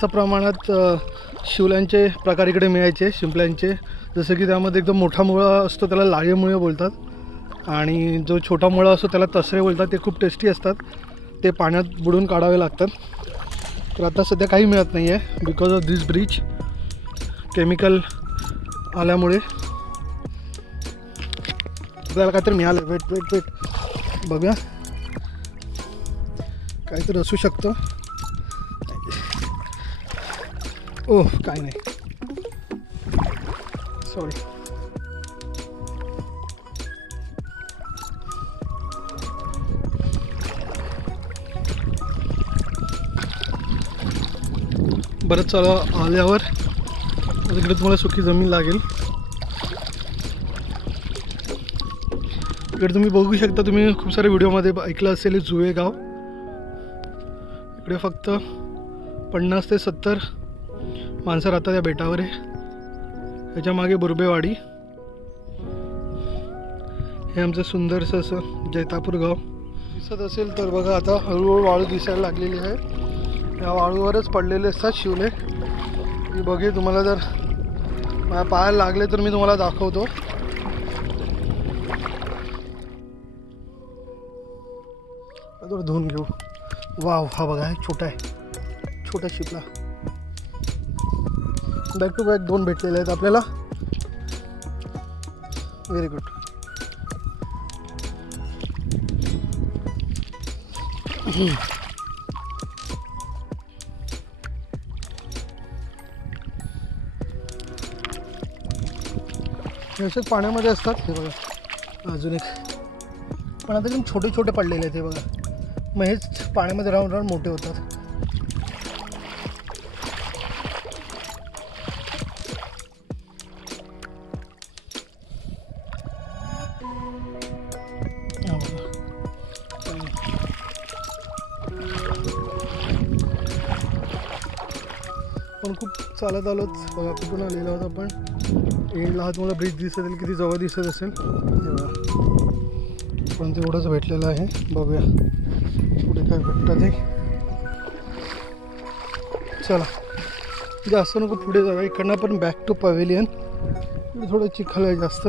जास्त प्रमाणात शिवल्यांचे प्रकार इकडे मिळायचे, शिंपल्यांचे. जसं की त्यामध्ये एकदम मोठा मुळा असतो त्याला लाळे मुळे बोलतात आणि जो छोटा मुळा असतो त्याला तसरे बोलतात. ते खूप टेस्टी असतात, ते पाण्यात बुडून काढावे लागतात. तर आता सध्या काही मिळत नाही आहे because of this bridge. Chemical आल्यामुळे आपल्याला काहीतरी मिळालं. वेट वेट वेट बघा, काहीतरी असू शकतं. ओह काय नाही, सॉरी. बरंच चला आल्यावर इकडे तुम्हाला सुकी जमीन लागेल. इकडे तुम्ही बघू शकता, तुम्ही खूप सारे व्हिडिओमध्ये ऐकलं असेल जुवे गाव. इकडे फक्त 50 ते 70 माणसं राहतात या बेटावर. ह्याच्या मागे बुरबेवाडी. हे आमचं सुंदरसं असं जैतापूर गाव दिसत असेल तर बघा. आता हळूहळू वाळू दिसायला लागलेली आहे. या वाळूवरच पडलेले असतात शिवले. मी बघे, तुम्हाला जर माझ्या पायाला लागले तर मी तुम्हाला दाखवतो. थोडं धुवून घेऊ. वाव, हा बघा, हे छोटा आहे, छोटा शिपला. बॅक टू बॅक 2 भेटलेले आहेत आपल्याला. Very good. हे असेच पाण्यामध्ये असतात. हे बघा अजून एक, पण आता एकदम छोटे छोटे पडलेले आहेत. हे बघा, मग हेच पाण्यामध्ये राहून राहून मोठे होतात. पण खूप चालत आलोत. बघा कुठून आलेलो आहोत आपण. एंडला हा तुम्हाला ब्रिज दिसत असेल, किती जवळ दिसत असेल. पण तेवढंच भेटलेलं आहे. बघूया पुढे काय भेटतं ते. चला, जास्त नको पुढे जाऊया. इकडनं पण बॅक टू पवेलियन. थोडं चिखल आहे जास्त.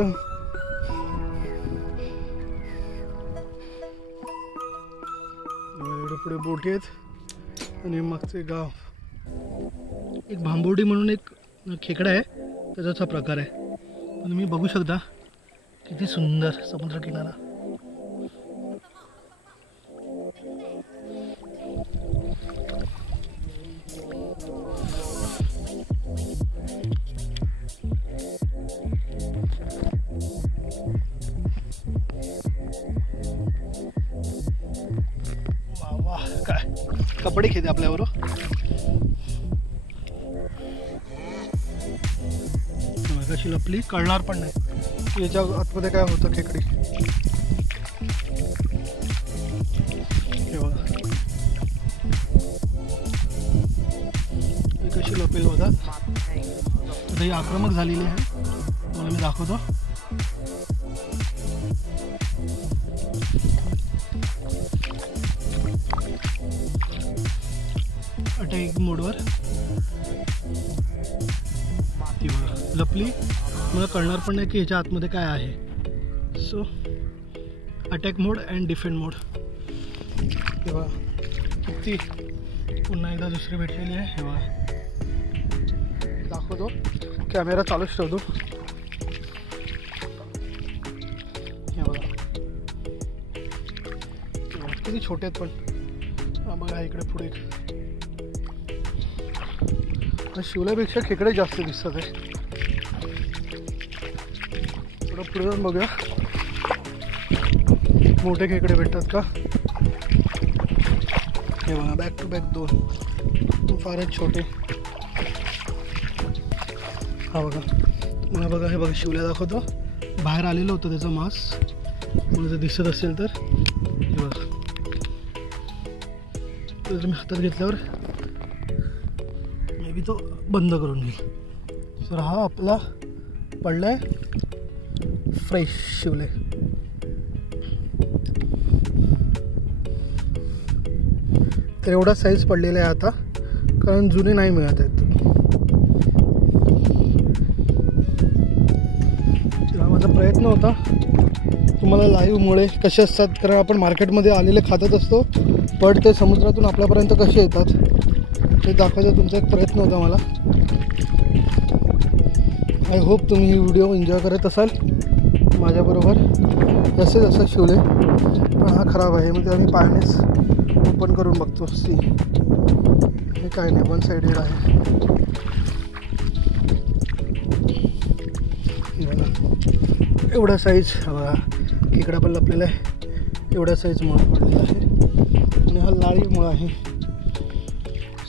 पुढे बोटी आहेत आणि मागचे गाव. एक भांबोडी म्हणून एक खेकडा आहे, त्याचाच हा प्रकार आहे. तुम्ही बघू शकता किती सुंदर समुद्रकिनारा. वा वा, काय कपडे खेळते आपल्यावर. कशी लपली कळणार पण नाही. याच्या आतमध्ये काय होतं खेकडी. कशी लपेल बघा. आता ही आक्रमक झालेली आहे, मला मी दाखवतो. अटॅक मोडवर ती बघा लपली. मला कळणार पण नाही की ह्याच्या आतमध्ये काय आहे. So attack mode and defend mode. हे बघा किती. पुन्हा एकदा दुसरी भेटलेली आहे. हे बघा दाखवतो, कॅमेरा चालूच ठेवतो. हे बघा किती छोटे आहेत. पण बघा इकडे पुढे शिवल्यापेक्षा खेकडे जास्त दिसतात आहे. थोडं पुढे जाऊन बघूया मोठे खेकडे भेटतात का. हे बघा बॅक टू बॅक 2 फारच छोटे. हा बघा, मला बघा, हे बघा शिवल्या दाखवतो. बाहेर आलेलं होतं त्याचं मांस, मला जर दिसत असेल तर. हे बघा, तर मी हातात घेतल्यावर मे बी तो बंद करून घेईल. तर हा आपला पडलाय फ्रेश शिवले. तर एवढा साईज पडलेला आहे आता. कारण जुने नाही मिळत आहेत. हा माझा प्रयत्न होता तुम्हाला लाईव्हमुळे कसे असतात, कारण आपण मार्केटमध्ये आलेले खातच असतो, पण ते समुद्रातून आपल्यापर्यंत कसे येतात ते दाखवायचा तुमचा एक प्रयत्न होता मला. आय होप तुम्ही ही व्हिडिओ एन्जॉय करत असाल माझ्याबरोबर. जसे जसं शिवले, पण हा खराब आहे, म्हणजे आम्ही पायानेच ओपन करून बघतो. सी हे काय नाही, वन साइडेड आहे. एवढा साईज बघा, खेकडा पण लपलेला आहे. एवढा साईज मुळा पडलेला आहे आणि हा लाळी मुळा आहे.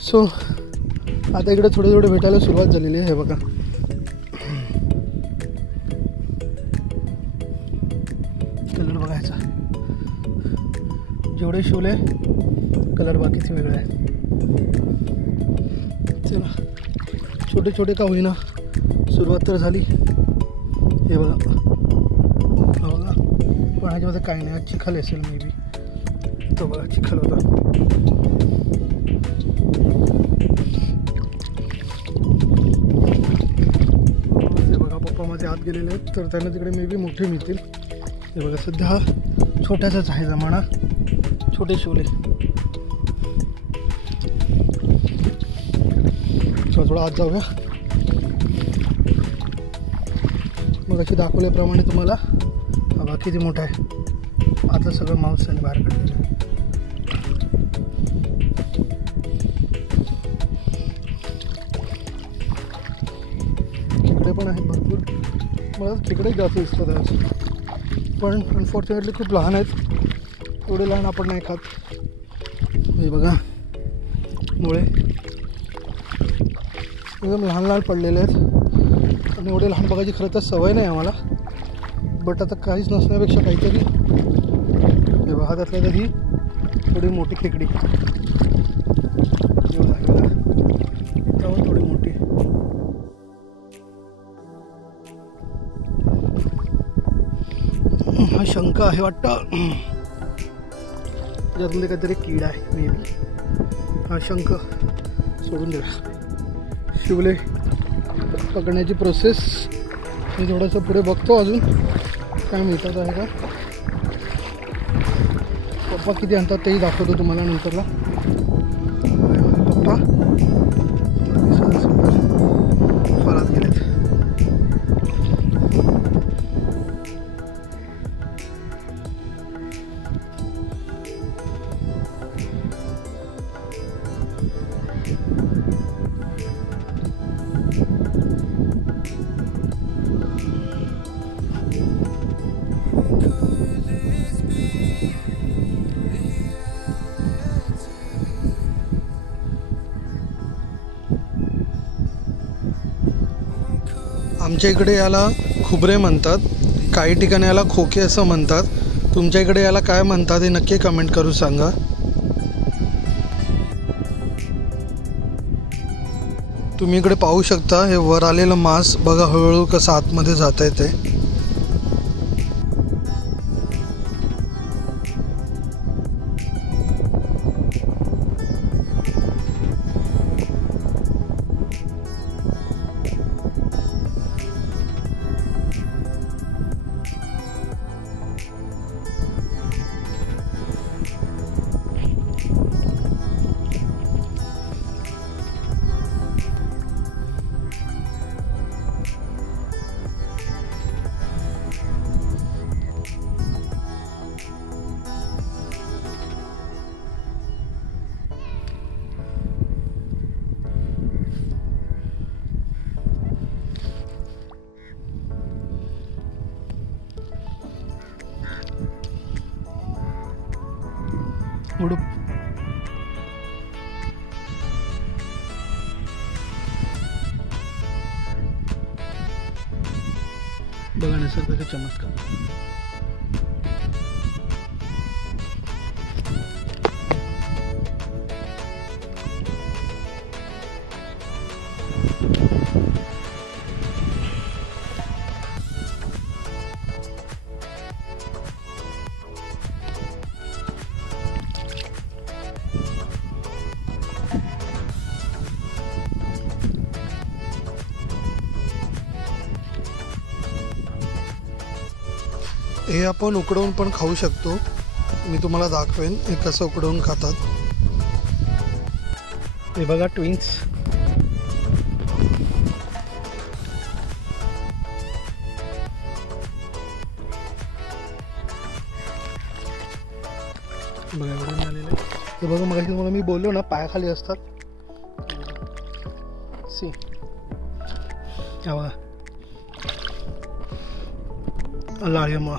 सो आता इकडे थोडे थोडे भेटायला सुरुवात झालेली आहे. हे बघा, कलर बघायचा, जेवढे शिवले कलर बाकीचे वेगळे आहेत. चला, छोटे छोटे का होईना सुरुवात तर झाली. हे बघा, बघा, पण ह्याच्यामध्ये काही नाही, चिखल असेल मे बी. तो बघा चिखल होता. ते बघा, पप्पा माझे आत गेलेले आहेत, तर त्यांना तिकडे मे बी मोठे मिळतील. हे बघा, सध्या हा छोट्याचाच आहे जमाना, छोटे शिवले. चला थोडं आत जाऊया. मग अशी दाखवल्याप्रमाणे तुम्हाला बघा किती मोठा आहे. आता सगळं मांसाने बाहेर काढलेलं आहे. खेकडे पण आहेत भरपूर, मला खेकडे जास्त दिसतात आज, पण अनफॉर्च्युनेटली खूप लहान आहेत. एवढे लहान आपण नाही खात. हे बघा, मुळे एकदम लहान लहान पडलेले आहेत आणि एवढे लहान बघायची खरं तर सवय नाही आम्हाला, बट आता काहीच नसण्यापेक्षा काहीतरी. हे बघा, त्यातल्या तरी थोडी मोठी खेकडी, थोडी मोठी. हा शंख आहे वाटतं, त्याच्यातमध्ये काहीतरी कीड आहे मे बी. हा शंख सोडून द्या. शिवले पकडण्याची प्रोसेस मी थोडंसं पुढे बघतो, अजून काय मिळतात आहे का. पप्पा किती आणतात तेही दाखवतो तुम्हाला नंतरला. पप्पा फारात गेलेत. आमच्या इकडे याला खुबरे म्हणतात, काही ठिकाणी याला खोके असं म्हणतात. तुमच्या इकडे याला काय म्हणतात हे नक्की कमेंट करून सांगा. तुम्ही इकडे पाहू शकता, हे वर आलेलं मांस बघा हळूहळू कसं आतमध्ये जात आहे ते. उडूप बघण्यासारखं चमत्कार. हे आपण उकडवून पण खाऊ शकतो. मी तुम्हाला दाखवेन हे कसं उकडवून खातात. हे बघा ट्विन्स. बघा एवढे मिळालेले. हे बघा मगाशी तुम्हाला मी बोललो ना पायाखाली असतात. सी हा बघा लाळीमुळा.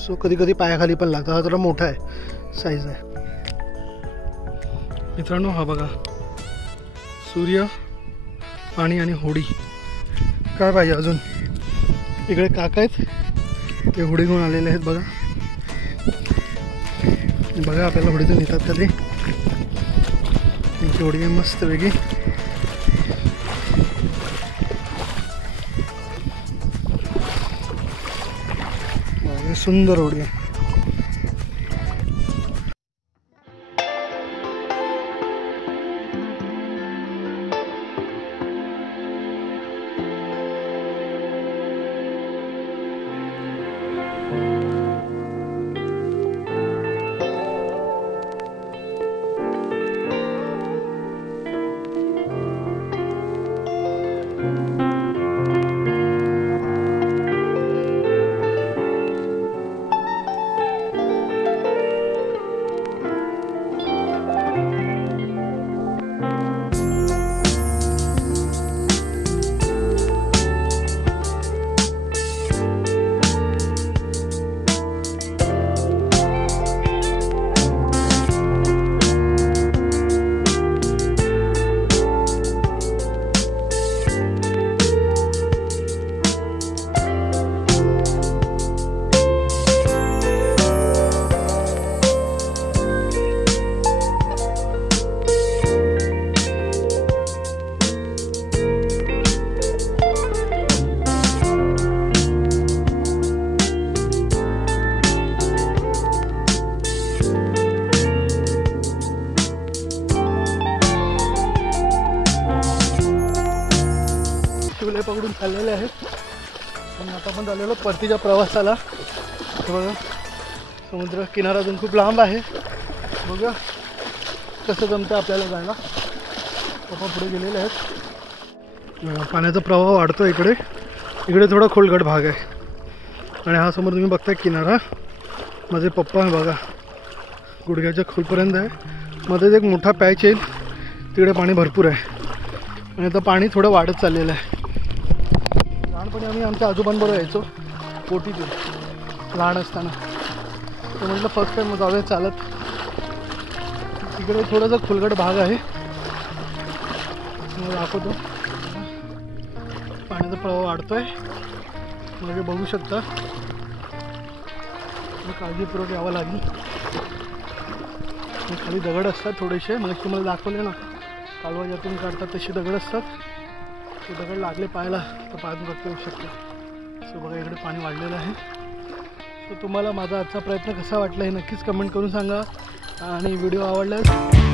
सो कधी कधी पायाखाली पण लागतात. हा जरा मोठा आहे, साईज आहे. मित्रांनो हा बघा सूर्य, पाणी आणि होडी. काय पाहिजे अजून. इकडे काका आहेत, ते होडी घेऊन आलेले आहेत. बघा बघा आपल्याला होडीतून येतात का ते. होडी आहे मस्त वेगळी. सुंदर होडी आहे. पकडून चाललेले आहेत. आणि आता आपण चाललेलो परतीच्या प्रवासाला. हे बघा समुद्र किनारा अजून खूप लांब आहे. बघा कसं जमतं आपल्याला जायला. आपण पुढे गेलेले आहेत. पाण्याचा प्रवाह वाढतो इकडे. इकडे थोडा खोलगट भाग आहे. आणि हा समोर तुम्ही बघताय किनारा. माझे पप्पा बघा गुडघ्याच्या खोलपर्यंत आहे. मध्येच एक मोठा पॅच येईल, तिकडे पाणी भरपूर आहे. आणि आता पाणी थोडं वाढत चाललेलं आहे. लहानपणी आम्ही आमच्या आजोबांबरोबर यायचो बोटीतून लहान असताना. तर म्हटलं फर्स्ट टाईम जाऊया चालत. तिकडे थोडासा खोलगट भाग आहे, दाखवतो. पाण्याचा प्रवाह वाढतोय मागे बघू शकता. काळजीपूर्वक यावं लागेल. खाली दगड असतात थोडेसे, मग तुम्हाला दाखवले ना कालवा ज्यातून काढतात तसे दगड असतात. ते दगड लागले पायाला तर पायातून रक्त येऊ शकतं. सो बघा इकडे पाणी वाढलेलं आहे. सो तुम्हाला माझा आजचा प्रयत्न कसा वाटला हे नक्कीच कमेंट करून सांगा. आणि व्हिडिओ आवडल्यास